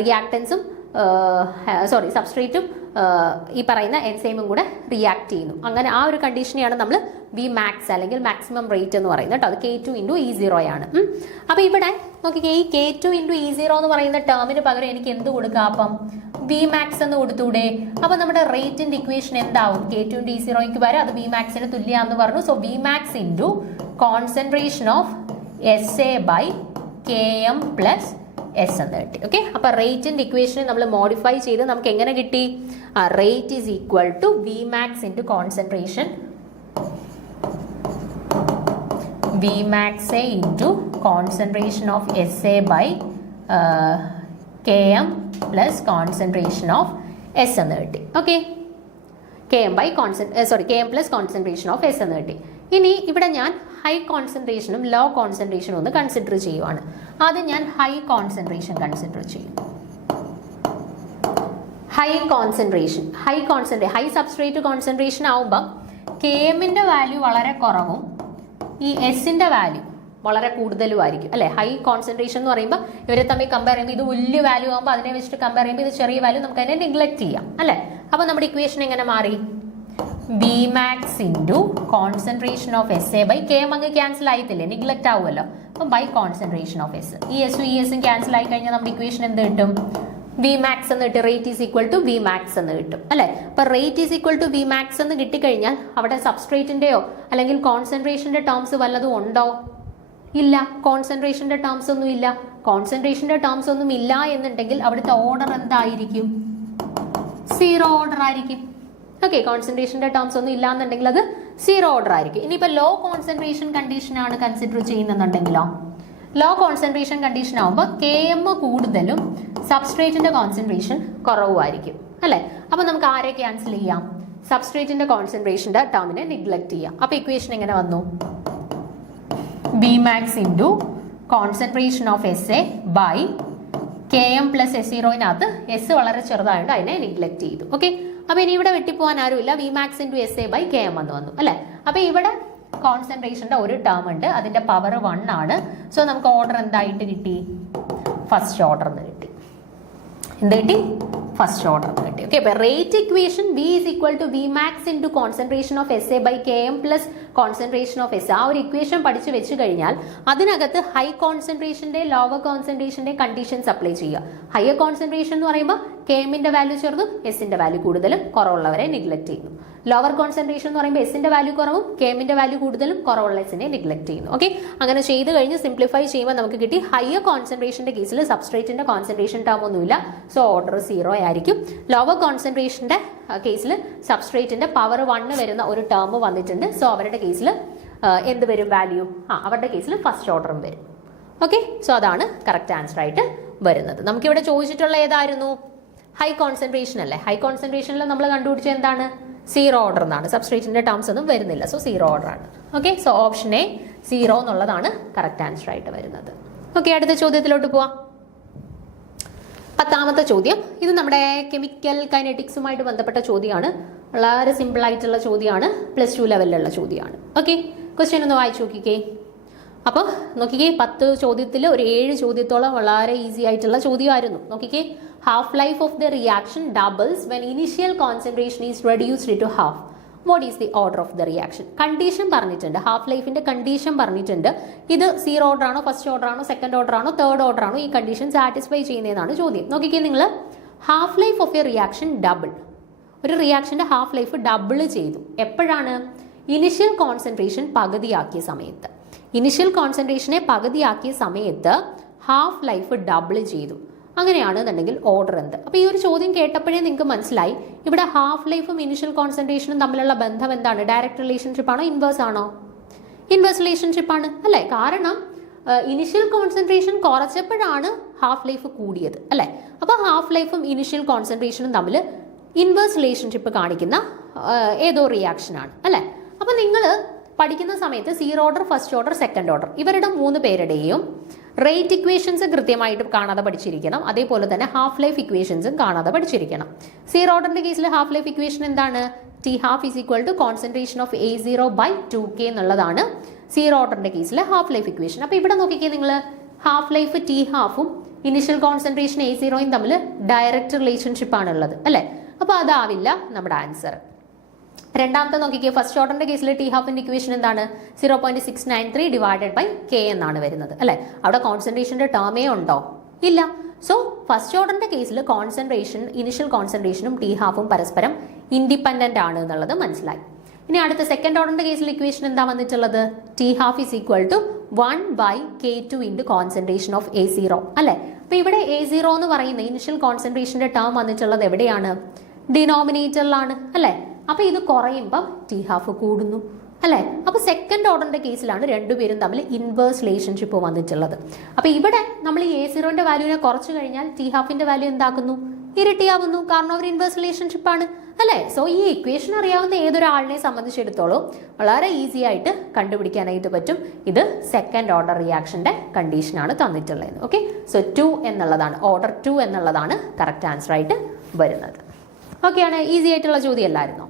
റിയാക്ടൻസും സബ്സ്ട്രേറ്റും ഈ പറയുന്ന എൻസൈമും കൂടെ റിയാക്ട് ചെയ്യുന്നു. അങ്ങനെ ആ ഒരു കണ്ടീഷനെയാണ് നമ്മൾ Vmax അല്ലെങ്കിൽ മാക്സിമം റേറ്റ് എന്ന് പറയുന്നത് കേട്ടോ. അത് K2 × E0 ആണ്. അപ്പോൾ ഇവിടെ നോക്കിക്കേ, ഈ K2 × E0 എന്ന് പറയുന്ന ടേമിന് പകരം എനിക്ക് എന്ത് കൊടുക്കാം? അപ്പം Vmax എന്ന് കൊടുത്തൂടെ? അപ്പോൾ നമ്മുടെ റേറ്റിന്റെ ഇക്വേഷൻ എന്താവും? K2 × E0 വരെ അത് Vmaxന് തുല്യമാണെന്ന് പറഞ്ഞു. So Vmax × concentration of SA by Km plus S എന്ന് കിട്ടി. ഓക്കെ, അപ്പൊ റേറ്റിന്റെ ഇക്വേഷനെ നമ്മൾ മോഡിഫൈ ചെയ്ത് നമുക്ക് എങ്ങനെ കിട്ടി? Rate is equal to Vmax × concentration Vmax × concentration of SA by Km plus concentration of S എന്ന് കിട്ടി. Okay, Km plus concentration of S എന്ന് കിട്ടി. ഇനി ഇവിടെ ഞാൻ ഹൈ കോൺസെൻട്രേഷനും ലോ കോൺസെൻട്രേഷനും ഒന്ന് കൺസിഡർ ചെയ്യുവാണ്. ആദ്യം ഞാൻ ഹൈ കോൺസെൻട്രേഷൻ കൺസിഡർ ചെയ്യും. ഹൈ സബ്സ്ട്രേറ്റ് കോൺസെൻട്രേഷൻ ആവുമ്പം Kmന്റെ വാല്യൂ വളരെ കുറവും ഈ Sന്റെ വാല്യൂ വളരെ കൂടുതലും ആയിരിക്കും അല്ലെ? ഹൈ കോൺസെൻട്രേഷൻ എന്ന് പറയുമ്പോൾ ഇവരെ തമ്മിൽ കമ്പയർ ചെയ്യുമ്പോൾ ഇത് വലിയ വാല്യൂ ആകുമ്പോൾ അതിനെ വെച്ചിട്ട് കമ്പയർ ചെയ്യുമ്പോൾ ഇത് ചെറിയ വാല്യൂ, നമുക്ക് അതിനെ നെഗ്ലക്ട് ചെയ്യാം അല്ലെ? അപ്പൊ നമ്മുടെ ഇക്വേഷൻ എങ്ങനെ മാറി? Vmax × concentration of SA by Km അങ്ങ് ക്യാൻസൽ ആയിട്ടില്ലേ, നെഗ്ലക്ട് ആവുമല്ലോ. അപ്പം ബൈ കോൺസെൻട്രേഷൻ ഓഫ് S. ഈ എസും ക്യാൻസൽ ആയി കഴിഞ്ഞാൽ നമ്മുടെ ഇക്വേഷൻ എന്ത് കിട്ടും? Vmax എന്ന് കിട്ടും. Rate is equal to Vmax എന്ന് കിട്ടും അല്ലെ? അപ്പൊ rate is equal to Vmax എന്ന് കിട്ടിക്കഴിഞ്ഞാൽ അവിടെ സബ്സ്ട്രേറ്റിന്റെയോ അല്ലെങ്കിൽ കോൺസെൻട്രേഷന്റെ ടേംസ് വല്ലതും ഉണ്ടോ? ഇല്ല, കോൺസെൻട്രേഷന്റെ ടേംസ് ഒന്നും ഇല്ല. കോൺസെൻട്രേഷന്റെ ടേംസ് ഒന്നും ഇല്ല എന്നുണ്ടെങ്കിൽ അവിടുത്തെ ഓർഡർ എന്തായിരിക്കും? 0 ഓർഡർ ആയിരിക്കും. ഓക്കെ, കോൺസെൻട്രേഷന്റെ ടേംസ് ഒന്നും ഇല്ല എന്നുണ്ടെങ്കിൽ അത് 0 ഓർഡർ ആയിരിക്കും. ഇനിയിപ്പോൾ ലോ കോൺസെൻട്രേഷൻ കണ്ടീഷൻ ആണ് കൺസിഡർ ചെയ്യുന്നുണ്ടെങ്കിലോ? ലോ കോൺസെൻട്രേഷൻ കണ്ടീഷൻ ആകുമ്പോൾ Km കൂടുതലും സബ്സ്ട്രേറ്റിന്റെ കോൺസെൻട്രേഷൻ കുറവുമായിരിക്കും അല്ലെ? അപ്പൊ നമുക്ക് ആരെ ക്യാൻസൽ ചെയ്യാം? സബ്സ്ട്രേറ്റിന്റെ കോൺസെൻട്രേഷന്റെ ടേമിനെ നെഗ്ലക്ട് ചെയ്യാം. അപ്പൊ ഇക്വേഷൻ എങ്ങനെ വന്നു? Vmax × concentration of SA by Km plus S0. S വളരെ ചെറുതായതുകൊണ്ട് അതിനെ നെഗ്ലക്ട് ചെയ്തു. ഓക്കെ, അപ്പൊ ഇനി ഇവിടെ വെട്ടിപ്പോവാൻ ആരുമില്ല. Vmax × SA ബൈ Km എന്ന് വന്നു അല്ലെ? അപ്പൊ ഇവിടെ കോൺസെൻട്രേഷന്റെ ഒരു ടേം ഉണ്ട്, അതിന്റെ പവർ 1 ആണ്. സോ നമുക്ക് ഓർഡർ എന്തായിട്ട് കിട്ടി? ഫസ്റ്റ് ഓർഡർ എന്ന് കിട്ടി. എന്ത് കിട്ടി? ഫസ്റ്റ് ഓർഡർ എന്ന് കിട്ടി. ഓക്കെ, അപ്പൊ rate equation V is equal to Vmax × concentration of SA by Km plus concentration of S. ആ ഒരു ഇക്വേഷൻ പഠിച്ചു വെച്ച് കഴിഞ്ഞാൽ അതിനകത്ത് ഹൈ കോൺസെൻട്രേഷന്റെ ലോവർ കോൺസെൻട്രേഷന്റെ കണ്ടീഷൻസ് അപ്ലൈ ചെയ്യുക. ഹയർ കോൺസെൻട്രേഷൻ എന്ന് പറയുമ്പോൾ Kmന്റെ വാല്യൂ ചെറുതും Sന്റെ വാല്യൂ കൂടുതലും, കുറവുള്ളവരെ നെഗ്ലക്ട് ചെയ്യുന്നു. ലോവർ കോൺസെൻട്രേഷൻ എന്ന് പറയുമ്പോൾ Sന്റെ വാല്യൂ കുറവും Kmന്റെ വാല്യൂ കൂടുതലും, കുറവുള്ള Sനെ നെഗ്ലക്ട് ചെയ്യുന്നു. ഓക്കെ, അങ്ങനെ ചെയ്ത് കഴിഞ്ഞ് സിംപ്ലിഫൈ ചെയ്യുമ്പോൾ നമുക്ക് കിട്ടി ഹയർ കോൺസെൻട്രേഷന്റെ കേസിൽ സബ്സ്ട്രേറ്റിന്റെ കോൺസെൻട്രേഷൻ ടേം ഒന്നുമില്ല, സോ ഓർഡർ 0 ആയിരിക്കും. ലോവർ കോൺസെൻട്രേഷന്റെ കേസിൽ സബ്സ്ട്രേറ്റിന്റെ പവർ 1 വരുന്ന ഒരു ടേം വന്നിട്ടുണ്ട്. സോ അവരുടെ കേസിൽ എന്ത് വരും വാല്യൂ? അവരുടെ കേസിൽ ഫസ്റ്റ് ഓർഡറും വരും. ഓക്കെ, സോ അതാണ് കറക്റ്റ് ആൻസർ ആയിട്ട് വരുന്നത്. നമുക്കിവിടെ ചോദിച്ചിട്ടുള്ള ഏതായിരുന്നു? ഹൈ കോൺസെൻട്രേഷൻ അല്ലേ? ഹൈ കോൺസെൻട്രേഷനിൽ നമ്മൾ കണ്ടുപിടിച്ച എന്താണ്? 0 ഓർഡർ എന്നാണ്. സബ്സ്ട്രേറ്റിന്റെ ടേംസ് ഒന്നും വരുന്നില്ല, സോ 0 ഓർഡർ ആണ്. ഓക്കെ, സോ ഓപ്ഷൻ എ 0 എന്നുള്ളതാണ് കറക്റ്റ് ആൻസർ ആയിട്ട് വരുന്നത്. ഓക്കെ, അടുത്ത ചോദ്യത്തിലോട്ട് പോവാം. 10ാമത്തെ ചോദ്യം. ഇത് നമ്മുടെ കെമിക്കൽ കൈനറ്റിക്സുമായിട്ട് ബന്ധപ്പെട്ട ചോദ്യമാണ്. വളരെ സിമ്പിൾ ആയിട്ടുള്ള ചോദ്യമാണ്, +2 ലെവലിലുള്ള ചോദ്യമാണ്. ഓക്കെ, ക്വസ്റ്റ്യൻ ഒന്ന് വായിച്ചു നോക്കിക്കേ. അപ്പോൾ നോക്കിക്കേ, 10 ചോദ്യത്തിൽ ഒരു 7 ചോദ്യത്തോളം വളരെ ഈസി ആയിട്ടുള്ള ചോദ്യമായിരുന്നു. നോക്കിക്കേ, half life of the reaction doubles when initial concentration is reduced to half. What is the order of the reaction? Condition പറഞ്ഞിട്ടുണ്ട്, ഹാഫ് ലൈഫിന്റെ കണ്ടീഷൻ പറഞ്ഞിട്ടുണ്ട്. ഇത് 0 ഓർഡർ ആണോ, ഫസ്റ്റ് ഓർഡർ ആണോ, സെക്കൻഡ് ഓർഡർ ആണോ, തേർഡ് ഓർഡർ ആണോ, ഈ കണ്ടീഷൻ സാറ്റിസ്ഫൈ ചെയ്യുന്നതാണ് ചോദ്യം. നോക്കിക്കേ നിങ്ങൾ, half life of a reaction double. ഒരു റിയാക്ഷന്റെ ഹാഫ് ലൈഫ് ഡബിൾ ചെയ്തു എപ്പോഴാണ്? ഇനിഷ്യൽ കോൺസെൻട്രേഷൻ പകുതിയാക്കിയ സമയത്ത്. ഇനിഷ്യൽ കോൺസെൻട്രേഷനെ പകുതിയാക്കിയ സമയത്ത് ഹാഫ് ലൈഫ് ഡബിൾ ചെയ്തു. അങ്ങനെയാണെന്നുണ്ടെങ്കിൽ ഓർഡർ എന്ത്? അപ്പോൾ ഈ ഒരു ചോദ്യം കേട്ടപ്പോഴേ നിങ്ങൾക്ക് മനസ്സിലായി ഇവിടെ ഹാഫ് ലൈഫും ഇനിഷ്യൽ കോൺസെൻട്രേഷനും തമ്മിലുള്ള ബന്ധം എന്താണ്? ഡയറക്റ്റ് റിലേഷൻഷിപ്പ് ആണോ, ഇൻവേഴ്സ് ആണോ? ഇൻവേഴ്സ് റിലേഷൻഷിപ്പ് ആണ് അല്ലേ? കാരണം ഇനിഷ്യൽ കോൺസെൻട്രേഷൻ കുറച്ചപ്പോഴാണ് ഹാഫ് ലൈഫ് കൂടിയത് അല്ലേ? അപ്പോൾ ഹാഫ് ലൈഫും ഇനിഷ്യൽ കോൺസെൻട്രേഷനും തമ്മിൽ ഇൻവേഴ്സ് റിലേഷൻഷിപ്പ് കാണിക്കുന്ന ഏതോ റിയാക്ഷനാണ് അല്ലേ? അപ്പോൾ നിങ്ങൾ പഠിക്കുന്ന സമയത്ത് 0 order, first order, second order ഇവരുടെ 3 പേരുടെയും റേറ്റ് ഇക്വേഷൻസ് കൃത്യമായിട്ട് കാണാതെ പഠിച്ചിരിക്കണം. അതേപോലെ തന്നെ ഹാഫ് ലൈഫ് ഇക്വേഷൻസും കാണാതെ പഠിച്ചിരിക്കണം. 0 ഓർഡറിന്റെ കേസിൽ ഹാഫ് ലൈഫ് ഇക്വേഷൻ എന്താണ്? T half is equal to concentration of A0/2K എന്നുള്ളതാണ് 0 ഓർഡറിന്റെ കേസിലെ ഹാഫ് ലൈഫ് ഇക്വേഷൻ. അപ്പോൾ ഇവിടെ നോക്കിക്കേ നിങ്ങൾ, ഹാഫ് ലൈഫ് ടി ഹാഫും ഇനിഷ്യൽ കോൺസെൻട്രേഷൻ A0യും തമ്മിൽ ഡയറക്റ്റ് റിലേഷൻഷിപ്പ് ആണുള്ളത് അല്ലേ? അപ്പോൾ അതാവില്ല നമ്മുടെ ആൻസർ. രണ്ടാമത്തെ നോക്കിക്കേ, ഫസ്റ്റ് ഓർഡറിന്റെ കേസിൽ ടി ഹാഫിന്റെ ഇക്വേഷൻ എന്താണ്? 0.693 ഡിവൈഡഡ് ബൈ കെ എന്നാണ് വരുന്നത് അല്ലെ? അവിടെ കോൺസെൻട്രേഷന്റെ ടേമേ ഉണ്ടോ? ഇല്ല. സോ ഫസ്റ്റ് ഓർഡറിന്റെ കേസിൽ കോൺസെൻട്രേഷൻ, ഇനിഷ്യൽ കോൺസെൻട്രേഷനും ടി ഹാഫും പരസ്പരം ഇൻഡിപെൻഡന്റ് ആണ് എന്നുള്ളത് മനസ്സിലായി. ഇനി അടുത്ത സെക്കൻഡ് ഓർഡറിന്റെ കേസിൽ ഇക്വേഷൻ എന്താ വന്നിട്ടുള്ളത്? T half is equal to 1/K2 into concentration of A0 അല്ലെ? അപ്പൊ ഇവിടെ A0 എന്ന് പറയുന്ന ഇനിഷ്യൽ കോൺസെൻട്രേഷന്റെ ടേം വന്നിട്ടുള്ളത് എവിടെയാണ്? ഡിനോമിനേറ്ററിലാണ് അല്ലെ? അപ്പൊ ഇത് കുറയുമ്പോൾ ടി ഹാഫ് കൂടുന്നു അല്ലെ? അപ്പൊ സെക്കൻഡ് ഓർഡറിന്റെ കേസിലാണ് രണ്ടുപേരും തമ്മിൽ ഇൻവേഴ്സ് റിലേഷൻഷിപ്പ് വന്നിട്ടുള്ളത്. അപ്പൊ ഇവിടെ നമ്മൾ ഈ A0ന്റെ വാല്യൂവിനെ കുറച്ചു കഴിഞ്ഞാൽ ടി ഹാഫിന്റെ വാല്യൂ എന്താക്കുന്നു? ഇരട്ടിയാവുന്നു. കാരണം അവർ ഇൻവേഴ്സ് റിലേഷൻഷിപ്പ് ആണ് അല്ലെ? സോ ഈ ഇക്വേഷൻ അറിയാവുന്ന ഏതൊരാളിനെ സംബന്ധിച്ചിടത്തോളം വളരെ ഈസി ആയിട്ട് കണ്ടുപിടിക്കാനായിട്ട് പറ്റും. ഇത് സെക്കൻഡ് ഓർഡർ റിയാക്ഷന്റെ കണ്ടീഷനാണ് തന്നിട്ടുള്ളത്. ഓക്കെ, സോ 2 എന്നുള്ളതാണ്, ഓർഡർ 2 എന്നുള്ളതാണ് കറക്റ്റ് ആൻസർ ആയിട്ട് വരുന്നത്. ഓക്കെ ആണ്, ഈസി ആയിട്ടുള്ള ചോദ്യം അല്ലായിരുന്നോ?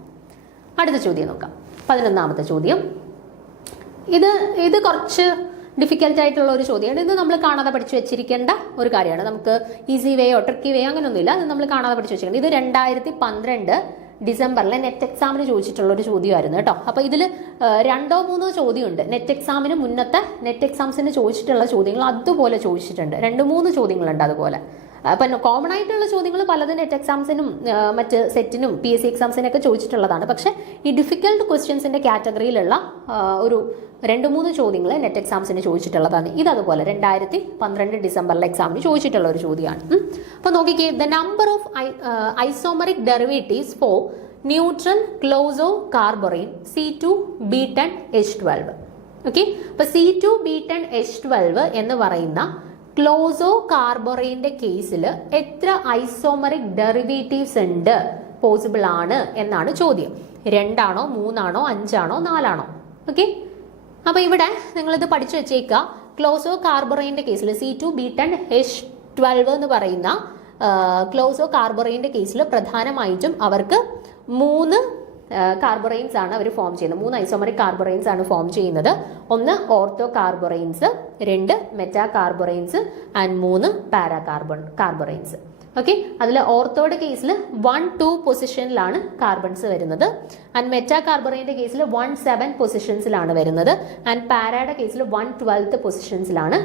അടുത്ത ചോദ്യം നോക്കാം. 11ാമത്തെ ചോദ്യം. ഇത് കുറച്ച് ഡിഫിക്കൽട്ട് ആയിട്ടുള്ള ഒരു ചോദ്യമാണ്. ഇത് നമ്മൾ കാണാതെ പഠിച്ചു വെച്ചിരിക്കേണ്ട ഒരു കാര്യമാണ്. നമുക്ക് ഈസി വേയോ ട്രിക്കി വേയോ അങ്ങനെയൊന്നുമില്ല. ഇത് നമ്മൾ കാണാതെ പഠിച്ചു വെച്ചിരിക്കുന്നത്. ഇത് 2012 ഡിസംബറിലെ നെറ്റ് എക്സാമിന് ചോദിച്ചിട്ടുള്ള ഒരു ചോദ്യമായിരുന്നു കേട്ടോ. അപ്പോൾ ഇതിൽ 2 or 3 ചോദ്യമുണ്ട്. നെറ്റ് എക്സാമിന് മുന്നത്തെ നെറ്റ് എക്സാംസിന് ചോദിച്ചിട്ടുള്ള ചോദ്യങ്ങൾ അതുപോലെ ചോദിച്ചിട്ടുണ്ട്. 2-3 ചോദ്യങ്ങളുണ്ട് അതുപോലെ. അപ്പം കോമൺ ആയിട്ടുള്ള ചോദ്യങ്ങൾ പലതും നെറ്റ് എക്സാംസിനും മറ്റ് സെറ്റിനും PSC എക്സാംസിനൊക്കെ ചോദിച്ചിട്ടുള്ളതാണ്. പക്ഷേ ഈ ഡിഫിക്കൽട്ട് ക്വസ്റ്റ്യൻസിന്റെ കാറ്റഗറിയിലുള്ള ഒരു 2-3 ചോദ്യങ്ങൾ നെറ്റ് എക്സാംസിന് ചോദിച്ചിട്ടുള്ളതാണ്. ഇതതുപോലെ 2012 ഡിസംബറിലെ എക്സാമിന് ചോദിച്ചിട്ടുള്ള ഒരു ചോദ്യമാണ്. അപ്പോൾ നോക്കിക്കേ, the number of isomeric derivatives for neutral closo carborane C2B10H12. Okay, അപ്പോൾ C2B10H12 എന്ന് പറയുന്ന ക്ലോസോ കാർബറൈൻ്റെ കേസിൽ എത്ര ഐസോമറിക് ഡെറിവേറ്റീവ്സ് ഉണ്ട്, പോസിബിൾ ആണ് എന്നാണ് ചോദ്യം. 2 ആണോ 3 ആണോ 5 ആണോ 4 ആണോ? ഓക്കെ, അപ്പോൾ ഇവിടെ നിങ്ങളിത് പഠിച്ചു വെച്ചേക്കുക. ക്ലോസോ കാർബറൈൻ്റെ കേസിൽ C2B10H12 എന്ന് പറയുന്ന ക്ലോസോ കാർബറൈൻ്റെ കേസിൽ പ്രധാനമായിട്ടും അവർക്ക് 3 കാർബറൈൻസ് ആണ് അവർ ഫോം ചെയ്യുന്നത്. 3 ഐസോമറിക് കാർബറൈൻസ് ആണ് ഫോം ചെയ്യുന്നത്. 1 ortho carboranes, 2 meta carboranes and 3 para carboranes. Okay, അതിൽ ഓർത്തോയുടെ കേസിൽ 1-2 പൊസിഷനിലാണ് കാർബൺസ് വരുന്നത്. ആൻഡ് മെറ്റാ കാർബറൈൻ്റെ കേസിൽ 1-7 പൊസിഷൻസിലാണ് വരുന്നത്. ആൻഡ് പാരയുടെ കേസിൽ 1-12 പൊസിഷൻസിലാണ്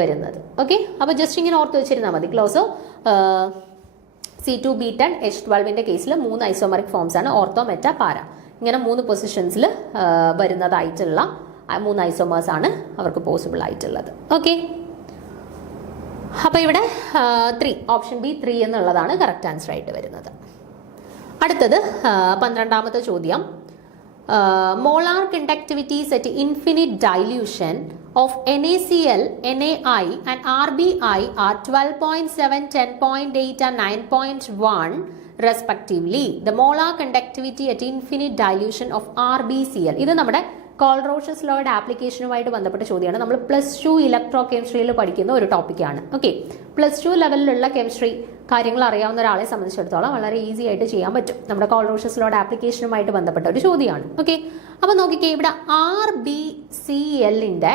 വരുന്നത്. ഓക്കെ, അപ്പോൾ ജസ്റ്റ് ഇങ്ങനെ ഓർത്ത് വെച്ചിരുന്നാൽ മതി. ക്ലോസോ C2B10H12ന്റെ കേസിൽ 3 ഐസോമറിക് ഫോംസ് ആണ്, ഓർത്തോ മെറ്റാ പാര. ഇങ്ങനെ 3 പൊസിഷൻസിൽ വരുന്നതായിട്ടുള്ള 3 ഐസോമേഴ്സ് ആണ് അവർക്ക് പോസിബിൾ ആയിട്ടുള്ളത്. ഓക്കെ, അപ്പോൾ ഇവിടെ 3 ഓപ്ഷൻ ബി 3 എന്നുള്ളതാണ് കറക്റ്റ് ആൻസർ ആയിട്ട് വരുന്നത്. അടുത്തത് 12ാമത്തെ ചോദ്യം. Molar conductivities at infinite dilution of NaCl, NaI and RBI are 12.7, 10.8 and 9.1 respectively. The molar conductivity at infinite dilution of RBCl. ഇത് നമ്മുടെ കോൾറോഷസ് ലോയുടെ ആപ്ലിക്കേഷനുമായിട്ട് ബന്ധപ്പെട്ട ചോദ്യമാണ്. നമ്മൾ +2 ഇലക്ട്രോ കെമിസ്ട്രിയിൽ പഠിക്കുന്ന ഒരു ടോപ്പിക്കാണ്. ഓക്കെ, +2 ലെവലിലുള്ള കെമിസ്ട്രി കാര്യങ്ങൾ അറിയാവുന്ന ഒരാളെ സംബന്ധിച്ചിടത്തോളം വളരെ ഈസി ആയിട്ട് ചെയ്യാൻ പറ്റും. നമ്മുടെ കോൾറോഷസ് ലോയുടെ ആപ്ലിക്കേഷനുമായിട്ട് ബന്ധപ്പെട്ട ഒരു ചോദ്യമാണ്. ഓക്കെ, അപ്പോൾ നോക്കിക്കേ, ഇവിടെ RBCLന്റെ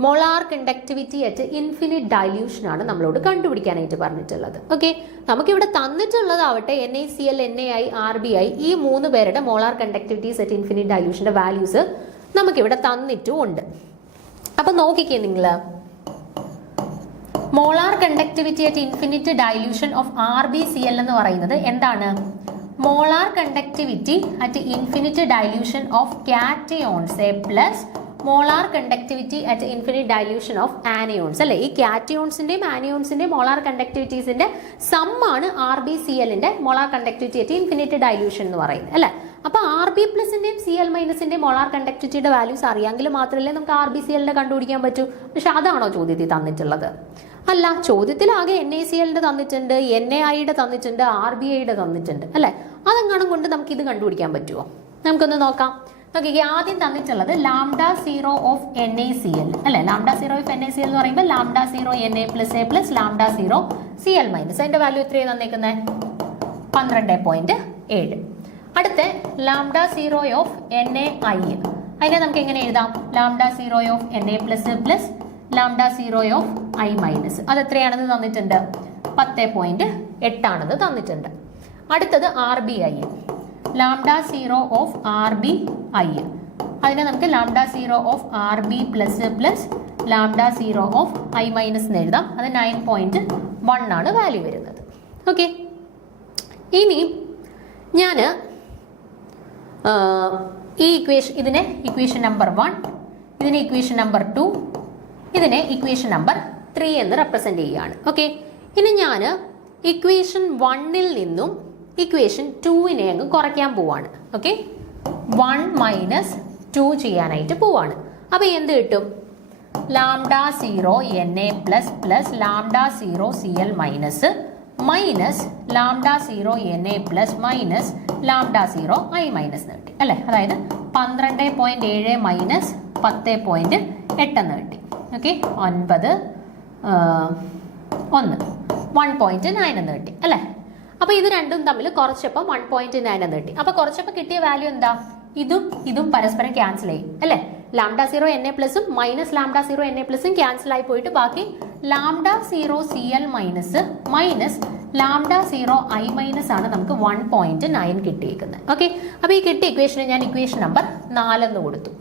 molar conductivity at infinite dilution ആണ് നമ്മളോട് കണ്ടുപിടിക്കാനായിട്ട് പറഞ്ഞിട്ടുള്ളത്. ഓക്കെ, നമുക്കിവിടെ തന്നിട്ടുള്ളതാവട്ടെ NaCl, NaI, RBI ഈ 3 പേരുടെ മോളാർ കണ്ടക്ടിവിറ്റീസ് അറ്റ് ഇൻഫിനിറ്റ് ഡൈല്യൂഷന്റെ വാല്യൂസ് നമുക്കിവിടെ തന്നിട്ടും ഉണ്ട്. അപ്പൊ നോക്കിക്കേ നിങ്ങൾ, molar conductivity at infinite dilution of RbCl എന്ന് പറയുന്നത് എന്താണ്? Molar conductivity at infinite dilution of cations A plus molar conductivity at infinite dilution of anions അല്ലെ. ഈ കാറ്റയോൺസിന്റെയും ആനിയോൺസിന്റെയും മോളാർ കണ്ടക്ടിവിറ്റീസിന്റെ സമ്മാണ് RbClന്റെ molar conductivity at infinite dilution എന്ന് പറയുന്നത് അല്ലെ. അപ്പൊ Rb പ്ലസിന്റെയും Cl- മോളാർ കണ്ടക്ടിവിറ്റിയുടെ വാല്യൂസ് അറിയാമെങ്കിൽ മാത്രമല്ലേ നമുക്ക് RbClന്റെ കണ്ടുപിടിക്കാൻ പറ്റൂ. പക്ഷെ അതാണോ ചോദ്യത്തിൽ തന്നിട്ടുള്ളത്? അല്ല, ചോദ്യത്തിൽ ആകെ NaClന്റെ തന്നിട്ടുണ്ട്, NaIയുടെ തന്നിട്ടുണ്ട്, RBIയുടെ തന്നിട്ടുണ്ട് അല്ലെ. അതെങ്ങാനും കൊണ്ട് നമുക്ക് ഇത് കണ്ടുപിടിക്കാൻ പറ്റുമോ? നമുക്കൊന്ന് നോക്കാം. നോക്കിക്കേ, ആദ്യം തന്നിട്ടുള്ളത് λ0 ഓഫ് NaCl അല്ലെ. λ0 ഓഫ് NaCl എന്ന് പറയുമ്പോൾ λ0 Na+A പ്ലസ് λ0 Cl മൈനസ്. അതിന്റെ വാല്യൂ എത്രയാണ് തന്നേക്കുന്നത്? 12.7. അടുത്ത λ0 ഓഫ് NaI, അതിനെ നമുക്ക് എങ്ങനെ എഴുതാം? λ0 of Na plus plus λ0 of I minus. അത് എത്രയാണെന്ന് തന്നിട്ടുണ്ട്? 10.8 ആണെന്ന് തന്നിട്ടുണ്ട്. അടുത്തത് RBI, λ0 ഓഫ് RBI, അതിനെ നമുക്ക് λ0 of RB plus plus λ0 of I minus എന്ന് എഴുതാം. അത് 9.1 ആണ് വാല്യൂ വരുന്നത്. ഓക്കെ, ഇനി ഞാൻ ഈ ഇതിനെ ഇക്വേഷൻ നമ്പർ 1, ഇതിനെ ഇക്വേഷൻ നമ്പർ 2, ഇതിനെ ഇക്വേഷൻ നമ്പർ 3 എന്ന് റെപ്രസെന്റ് ചെയ്യുകയാണ്. ഓക്കെ, ഇനി ഞാൻ ഇക്വേഷൻ 1ൽ നിന്നും ഇക്വേഷൻ 2നെ അങ്ങ് കുറയ്ക്കാൻ പോവാണ്. ഓക്കെ, 1 മൈനസ് 2 ചെയ്യാനായിട്ട് പോവാണ്. അപ്പൊ എന്ത് കിട്ടും? λ0 Na plus plus λ0 Cl minus minus λ0 Na plus minus λ0 I minus എന്ന് കിട്ടി അല്ലെ. അതായത് 12.7 മൈനസ് 10.8 എന്ന് കിട്ടി. ഓക്കെ, 9 1.9 എന്ന് കിട്ടി അല്ലെ. അപ്പൊ ഇത് രണ്ടും തമ്മിൽ കുറച്ചപ്പോൾ 1.9 എന്ന് കിട്ടി. അപ്പൊ കുറച്ചപ്പോൾ കിട്ടിയ വാല്യൂ എന്താ? ഇതും പരസ്പരം ക്യാൻസൽ ചെയ്യും അല്ലെ. λ0 Na പ്ലസും മൈനസ് λ0 Na പ്ലസും ക്യാൻസൽ ആയി പോയിട്ട് ബാക്കി λ0 Cl minus minus λ0 I minus ആണ് നമുക്ക് 1.9 കിട്ടിയിരിക്കുന്നത്. ഓക്കെ, അപ്പൊ ഈ കിട്ടിയ ഇക്വേഷന് ഞാൻ ഇക്വേഷൻ നമ്പർ 4 എന്ന് കൊടുത്തു.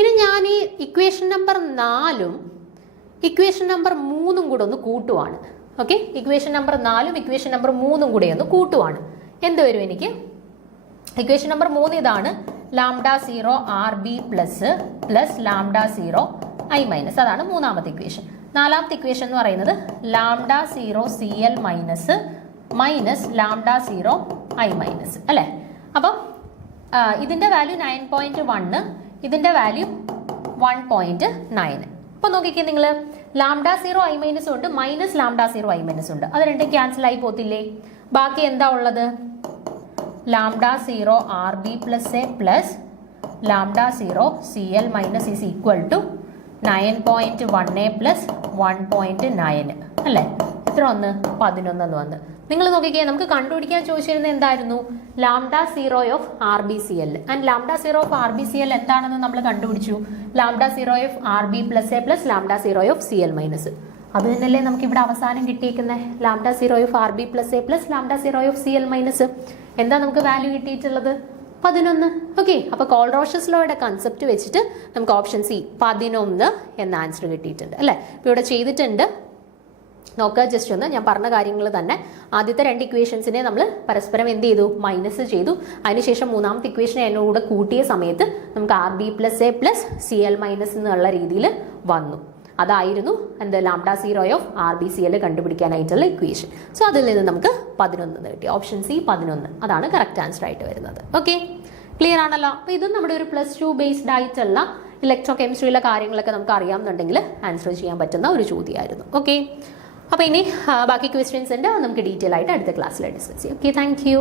ഇനി ഞാൻ ഈ ഇക്വേഷൻ നമ്പർ 4ഉം ഇക്വേഷൻ നമ്പർ 3ഉം കൂടെ ഒന്ന് കൂട്ടുവാണ്. ഓക്കെ, ഇക്വേഷൻ നമ്പർ 4ഉം ഇക്വേഷൻ നമ്പർ 3ഉം കൂടെ ഒന്ന് കൂട്ടുവാണ്. എന്ത് വരും എനിക്ക്? ഇക്വേഷൻ നമ്പർ 3 ഇതാണ്, λ0 RB plus plus λ0 I minus. അതാണ് മൂന്നാമത്തെ ഇക്വേഷൻ. നാലാമത്തെ ഇക്വേഷൻ എന്ന് പറയുന്നത് λ0 Cl minus minus λ0 I minus അല്ലെ. അപ്പം ഇതിന്റെ വാല്യൂ 9.1, ഇതിന്റെ വാല്യൂ 1.9. അപ്പൊ നോക്കിക്കേ നിങ്ങൾ, λ0 I മൈനസ് ഉണ്ട്, മൈനസ് λ0 I മൈനസ് ഉണ്ട്. അത് രണ്ടും ക്യാൻസൽ ആയി പോത്തില്ലേ? ബാക്കി എന്താ ഉള്ളത്? λ0 RB plus A plus λ0 Cl minus is equal to 9.1A plus 1.9 അല്ലേ. എത്ര വന്ന്? 11 എന്ന് വന്ന്. നിങ്ങൾ നോക്കിക്കേ, നമുക്ക് കണ്ടുപിടിക്കാൻ ചോദിച്ചിരുന്നത് എന്തായിരുന്നു? λ0 of RbCl. And λ0 of RbCl എന്താണെന്ന് നമ്മൾ കണ്ടുപിടിച്ചു. λ0 of RB plus A plus λ0 of Cl minus. അത് തന്നെയല്ലേ നമുക്ക് ഇവിടെ അവസാനം കിട്ടിയിരിക്കുന്നത്? λ0 of RB plus A plus λ0 of Cl minus. എന്താ നമുക്ക് വാല്യൂ കിട്ടിയിട്ടുള്ളത്? 11. ഓക്കെ, അപ്പൊ കോൾറോഷസ് ലോയുടെ കൺസെപ്റ്റ് വെച്ചിട്ട് നമുക്ക് ഓപ്ഷൻ സി 11 എന്ന ആൻസർ കിട്ടിയിട്ടുണ്ട് അല്ലെ. ഇപ്പൊ ഇവിടെ ചെയ്തിട്ടുണ്ട്, നോക്കുക ജസ്റ്റ് ഒന്ന്. ഞാൻ പറഞ്ഞ കാര്യങ്ങൾ തന്നെ. ആദ്യത്തെ 2 ഇക്വേഷൻസിനെ നമ്മൾ പരസ്പരം എന്ത് ചെയ്തു? മൈനസ് ചെയ്തു. അതിനുശേഷം മൂന്നാമത്തെ ഇക്വേഷനെ എന്നോട് കൂട്ടിയ സമയത്ത് നമുക്ക് RB plus A plus Cl minus എന്നുള്ള രീതിയിൽ വന്നു. അതായിരുന്നു എന്ത്? λ0 ഓഫ് RbCl കണ്ടുപിടിക്കാനായിട്ടുള്ള ഇക്വേഷൻ. സോ അതിൽ നിന്ന് നമുക്ക് 11 കിട്ടി. ഓപ്ഷൻ സി 11, അതാണ് കറക്റ്റ് ആൻസർ ആയിട്ട് വരുന്നത്. ഓക്കെ, ക്ലിയർ ആണല്ലോ. അപ്പോൾ ഇതും നമ്മുടെ ഒരു +2 ബേസ്ഡ് ആയിട്ടുള്ള ഇലക്ട്രോ കെമിസ്ട്രിയിലെ കാര്യങ്ങളൊക്കെ നമുക്ക് അറിയാമെന്നുണ്ടെങ്കിൽ ആൻസർ ചെയ്യാൻ പറ്റുന്ന ഒരു ചോദ്യമായിരുന്നു. ഓക്കെ, അപ്പോൾ ഇനി ബാക്കി ക്വസ്റ്റ്യൻസ് ഉണ്ട്, നമുക്ക് ഡീറ്റെയിൽ ആയിട്ട് അടുത്ത ക്ലാസ്സിൽ ഡിസ്കസ് ചെയ്യാം. Okay, thank you.